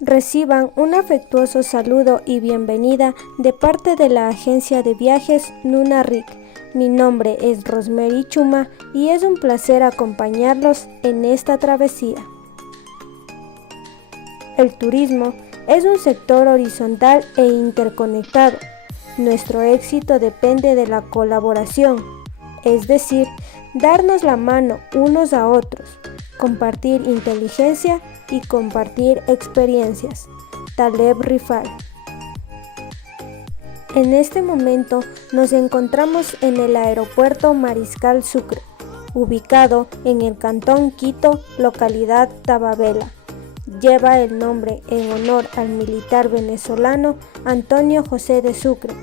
Reciban un afectuoso saludo y bienvenida de parte de la agencia de viajes Nunarrik. Mi nombre es Rosemary Chuma y es un placer acompañarlos en esta travesía. El turismo es un sector horizontal e interconectado. Nuestro éxito depende de la colaboración, es decir, darnos la mano unos a otros, compartir inteligencia y compartir experiencias. Taleb Rifai. En este momento nos encontramos en el aeropuerto Mariscal Sucre, ubicado en el cantón Quito, localidad Tababela. Lleva el nombre en honor al militar venezolano Antonio José de Sucre,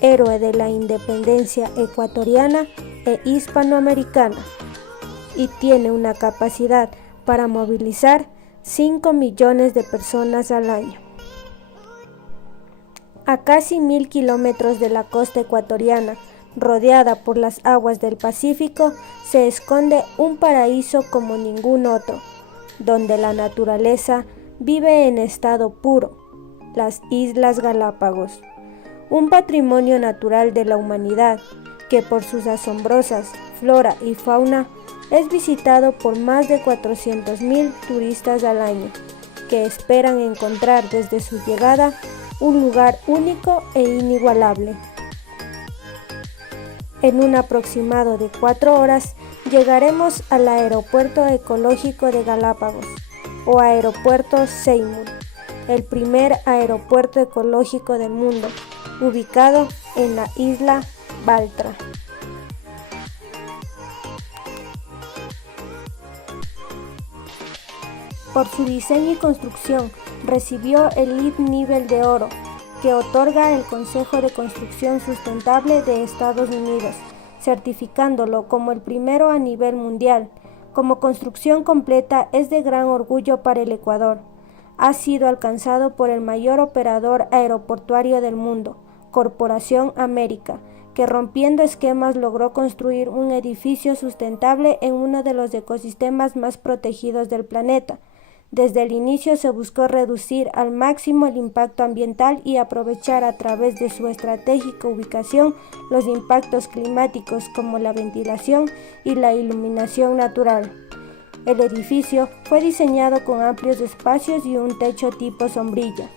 héroe de la independencia ecuatoriana e hispanoamericana, y tiene una capacidad para movilizar 5 millones de personas al año. A casi 1000 kilómetros de la costa ecuatoriana, rodeada por las aguas del Pacífico, se esconde un paraíso como ningún otro, donde la naturaleza vive en estado puro, las Islas Galápagos, un patrimonio natural de la humanidad que por sus asombrosas flora y fauna es visitado por más de 400.000 turistas al año, que esperan encontrar desde su llegada un lugar único e inigualable. En un aproximado de 4 horas llegaremos al Aeropuerto Ecológico de Galápagos, o Aeropuerto Seymour, el primer aeropuerto ecológico del mundo, ubicado en la isla Baltra. Por su diseño y construcción, recibió el LEED Nivel de Oro, que otorga el Consejo de Construcción Sustentable de Estados Unidos, certificándolo como el primero a nivel mundial. Como construcción completa es de gran orgullo para el Ecuador. Ha sido alcanzado por el mayor operador aeroportuario del mundo, Corporación América, que rompiendo esquemas logró construir un edificio sustentable en uno de los ecosistemas más protegidos del planeta. Desde el inicio se buscó reducir al máximo el impacto ambiental y aprovechar a través de su estratégica ubicación los impactos climáticos como la ventilación y la iluminación natural. El edificio fue diseñado con amplios espacios y un techo tipo sombrilla.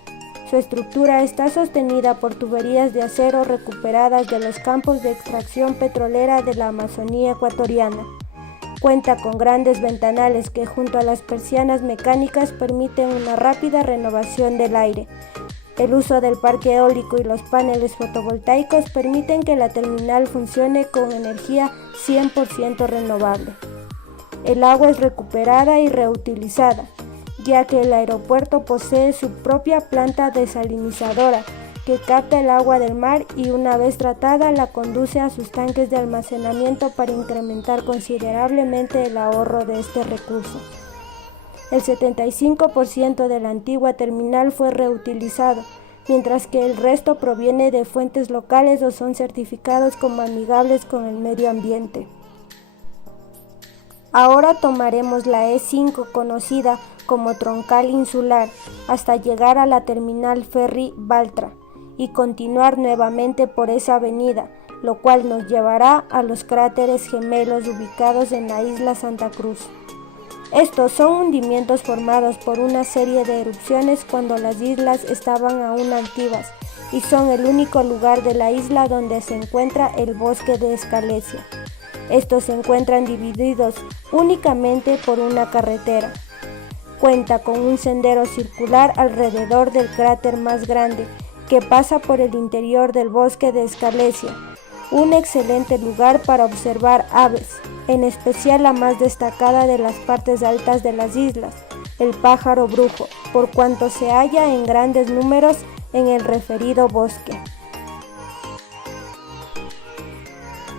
Su estructura está sostenida por tuberías de acero recuperadas de los campos de extracción petrolera de la Amazonía ecuatoriana. Cuenta con grandes ventanales que junto a las persianas mecánicas permiten una rápida renovación del aire. El uso del parque eólico y los paneles fotovoltaicos permiten que la terminal funcione con energía 100% renovable. El agua es recuperada y reutilizada, ya que el aeropuerto posee su propia planta desalinizadora que capta el agua del mar y una vez tratada la conduce a sus tanques de almacenamiento para incrementar considerablemente el ahorro de este recurso. El 75% de la antigua terminal fue reutilizado, mientras que el resto proviene de fuentes locales o son certificados como amigables con el medio ambiente. Ahora tomaremos la E5 conocida como Troncal Insular hasta llegar a la terminal ferry Baltra y continuar nuevamente por esa avenida, lo cual nos llevará a los cráteres gemelos ubicados en la isla Santa Cruz. Estos son hundimientos formados por una serie de erupciones cuando las islas estaban aún activas y son el único lugar de la isla donde se encuentra el bosque de escalesia. Estos se encuentran divididos únicamente por una carretera. Cuenta con un sendero circular alrededor del cráter más grande que pasa por el interior del bosque de escalesia, un excelente lugar para observar aves, en especial la más destacada de las partes altas de las islas, el pájaro brujo, por cuanto se halla en grandes números en el referido bosque.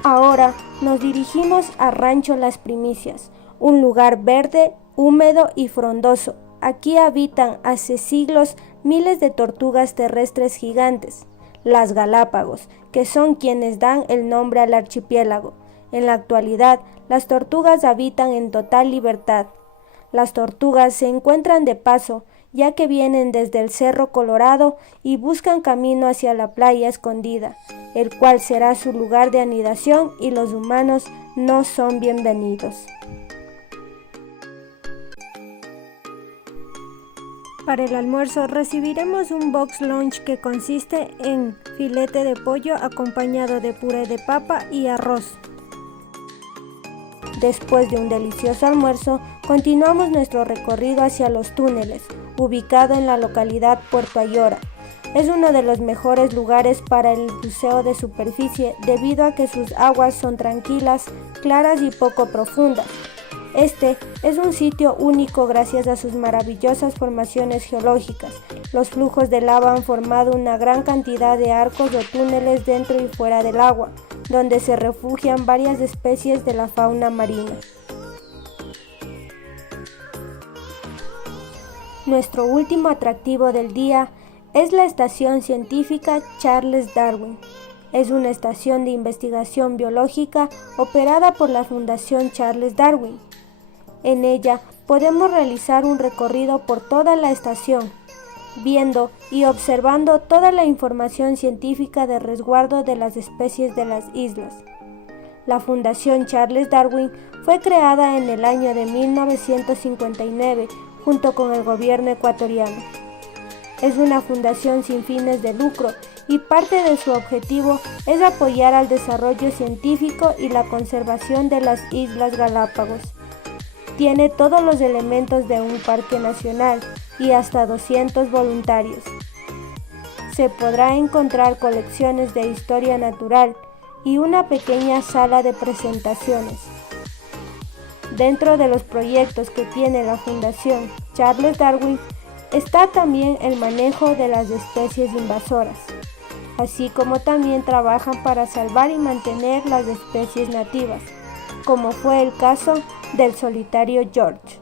Ahora nos dirigimos a Rancho Las Primicias, un lugar verde, húmedo y frondoso. Aquí habitan hace siglos miles de tortugas terrestres gigantes, las Galápagos, que son quienes dan el nombre al archipiélago. En la actualidad, las tortugas habitan en total libertad. Las tortugas se encuentran de paso ya que vienen desde el Cerro Colorado y buscan camino hacia la playa escondida, el cual será su lugar de anidación y los humanos no son bienvenidos. Para el almuerzo recibiremos un box lunch que consiste en filete de pollo acompañado de puré de papa y arroz. Después de un delicioso almuerzo, continuamos nuestro recorrido hacia los túneles, ubicado en la localidad Puerto Ayora. Es uno de los mejores lugares para el buceo de superficie debido a que sus aguas son tranquilas, claras y poco profundas. Este es un sitio único gracias a sus maravillosas formaciones geológicas. Los flujos de lava han formado una gran cantidad de arcos o túneles dentro y fuera del agua, donde se refugian varias especies de la fauna marina. Nuestro último atractivo del día es la estación científica Charles Darwin. Es una estación de investigación biológica operada por la Fundación Charles Darwin. En ella podemos realizar un recorrido por toda la estación, viendo y observando toda la información científica de resguardo de las especies de las islas. La Fundación Charles Darwin fue creada en el año de 1959 junto con el gobierno ecuatoriano. Es una fundación sin fines de lucro y parte de su objetivo es apoyar al desarrollo científico y la conservación de las Islas Galápagos. Tiene todos los elementos de un parque nacional y hasta 200 voluntarios. Se podrá encontrar colecciones de historia natural y una pequeña sala de presentaciones. Dentro de los proyectos que tiene la Fundación Charles Darwin está también el manejo de las especies invasoras, así como también trabajan para salvar y mantener las especies nativas, como fue el caso del solitario George.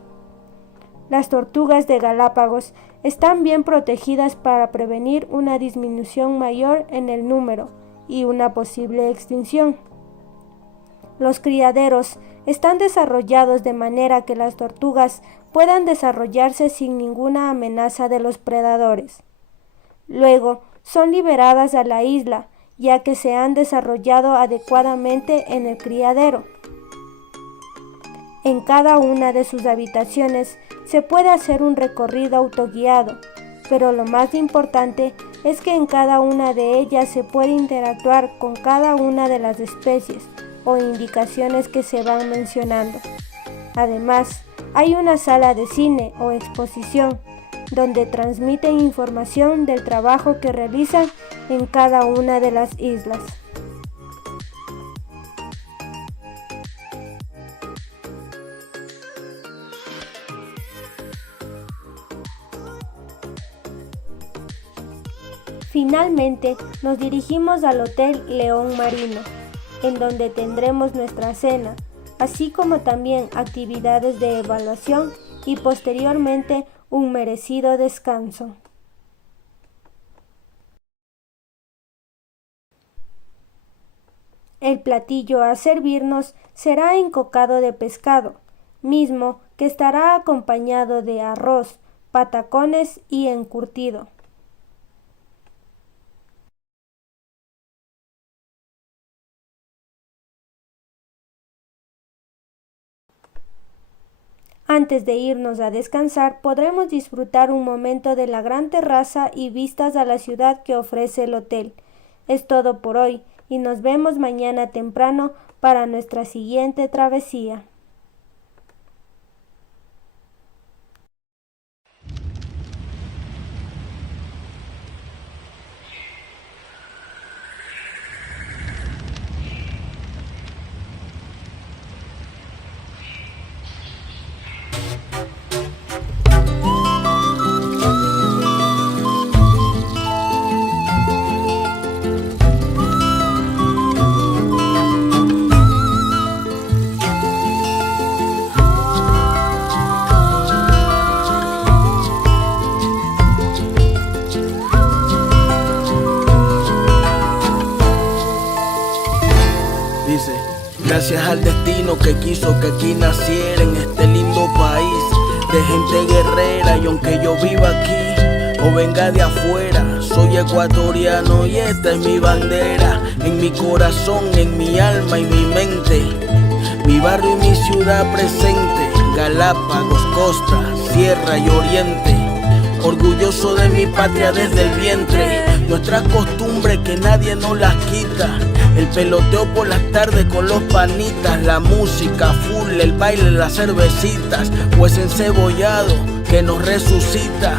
Las tortugas de Galápagos están bien protegidas para prevenir una disminución mayor en el número y una posible extinción. Los criaderos están desarrollados de manera que las tortugas puedan desarrollarse sin ninguna amenaza de los predadores. Luego, son liberadas a la isla, ya que se han desarrollado adecuadamente en el criadero. En cada una de sus habitaciones se puede hacer un recorrido autoguiado, pero lo más importante es que en cada una de ellas se puede interactuar con cada una de las especies o indicaciones que se van mencionando. Además, hay una sala de cine o exposición donde transmiten información del trabajo que realizan en cada una de las islas. Finalmente, nos dirigimos al Hotel León Marino, en donde tendremos nuestra cena, así como también actividades de evaluación y posteriormente un merecido descanso. El platillo a servirnos será encocado de pescado, mismo que estará acompañado de arroz, patacones y encurtido. Antes de irnos a descansar, podremos disfrutar un momento de la gran terraza y vistas a la ciudad que ofrece el hotel. Es todo por hoy y nos vemos mañana temprano para nuestra siguiente travesía. Gracias al destino que quiso que aquí naciera en este lindo país. de gente guerrera, y aunque yo viva aquí o venga de afuera, soy ecuatoriano y esta es mi bandera. En mi corazón, en mi alma y mi mente, mi barrio y mi ciudad presente, Galápagos, costa, sierra y oriente. Orgulloso de mi patria desde el vientre, nuestras costumbres que nadie nos las quita. El peloteo por las tardes con los panitas, la música full, el baile, las cervecitas, pues encebollado que nos resucita.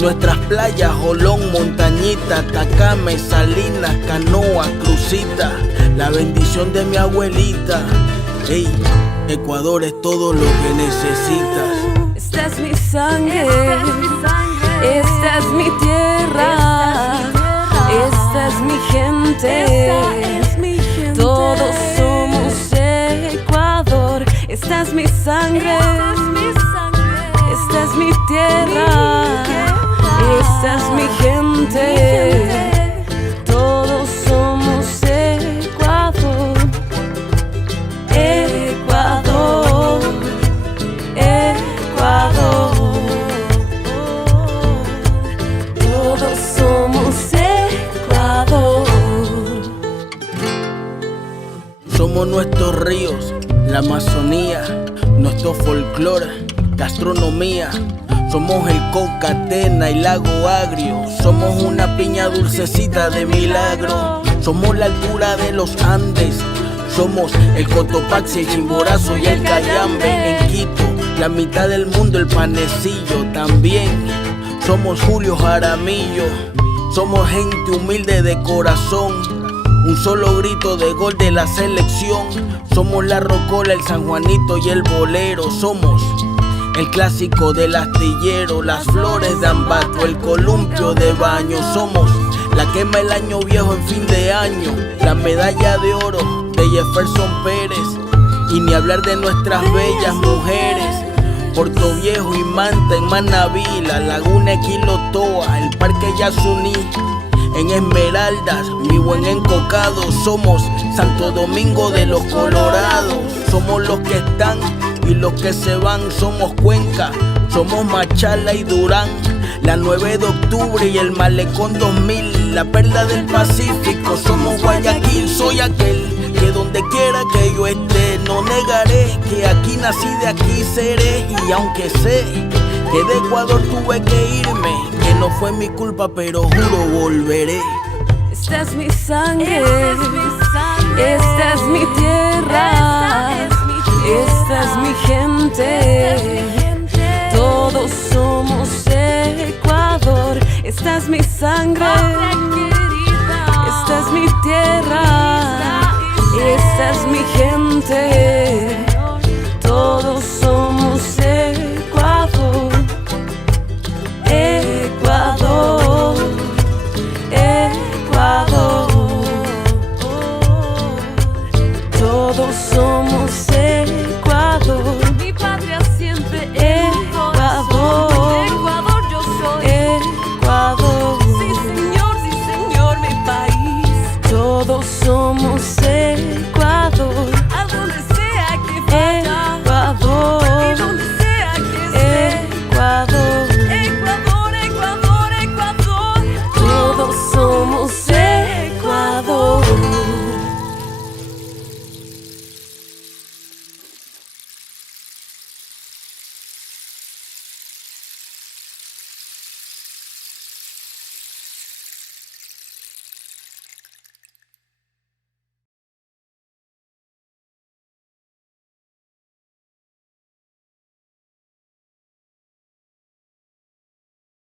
Nuestras playas, Jolón, Montañita, Atacama, Salinas, Canoa, Crucita, la bendición de mi abuelita. Ey, Ecuador es todo lo que necesitas. Esta es mi sangre, esta es mi tierra, esta es mi gente, todos somos Ecuador. Esta es mi sangre, esta es mi tierra, esta es mi gente, todos somos Ecuador. Ecuador, Ecuador, todos somos Ecuador. Somos nuestros ríos, la Amazonía, nuestro folclore, gastronomía. Somos el Cocatena y Lago Agrio. Somos una piña dulcecita de milagro. Somos la altura de los Andes. Somos el Cotopaxi, el Chimborazo y el Cayambe. En Quito, la mitad del mundo, el panecillo también. Somos Julio Jaramillo. Somos gente humilde de corazón. Un solo grito de gol de la selección. Somos la rocola, el San Juanito y el bolero. Somos el clásico del astillero, las flores de Ambato, el columpio de baño. Somos la quema el año viejo en fin de año, la medalla de oro de Jefferson Pérez. Y ni hablar de nuestras bellas mujeres, Puerto Viejo y Manta en Manaví, la Laguna Equilotoa, el Parque Yasuní en Esmeraldas, mi buen encocado. Somos Santo Domingo de los Colorados. Somos los que están y los que se van. Somos Cuenca, somos Machala y Durán, la 9 de octubre y el Malecón 2000, la perla del Pacífico. Somos Guayaquil, soy aquel que donde quiera que yo esté, no negaré que aquí nací, de aquí seré. Y aunque sé que de Ecuador tuve que irme, que no fue mi culpa, pero juro volveré. Esta es mi sangre, esta es mi tierra, esta es mi gente, todos somos Ecuador. Esta es mi sangre, esta es mi tierra, esta es mi gente.